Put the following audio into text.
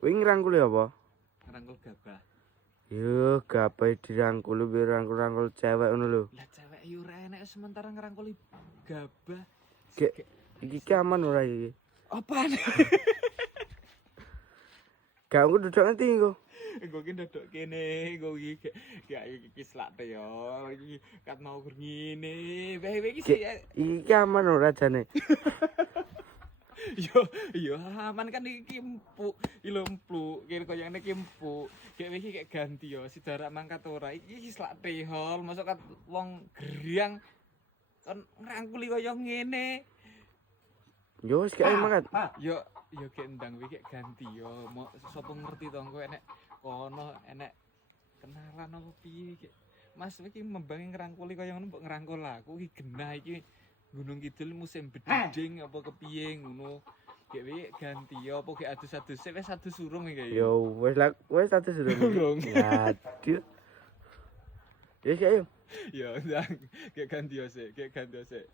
Kowe ngrangkul apa? Ngerangkul gabah. Yo, gapai dirangkul biar rangkul cewek ngono lho. Lah cewek yo ora enek sementara ngerangkuli gabah. Gek iki aman ora iki? Apaan? Gak aku duduk nanti engko. Gue ki ndodok kene, gue iki slak yo, iki kat mau ngene. Weh iki sih Iki aman ora jane? yo aman kan iki empuk, iki lho empuk, kene koyo ngene iki empuk. Kayak iki kayak ganti yo, si jarak mangkat ora. Iki slak tehol, masuk kat wong geriang kon ngrangkuli koyo ngene. Yo wis gak mangkat. Yo kayak ndang iki kayak ganti yo. Mau sapa ngerti to engko enek kono enek kenalan apa piye iki. Mas iki membangi ngrangkuli kaya ngono mbok ngrangkul aku iki genah iki Gunung Kidul musim beding apa kepiye ngono. Gek iki ganti yo apa gek adus-adus wis adus surung iki ya. Yo wis satu sudah. Surung. Aduh. Yes ayo. Yo ndang gek ganti yo sik, gek ganti yo sik.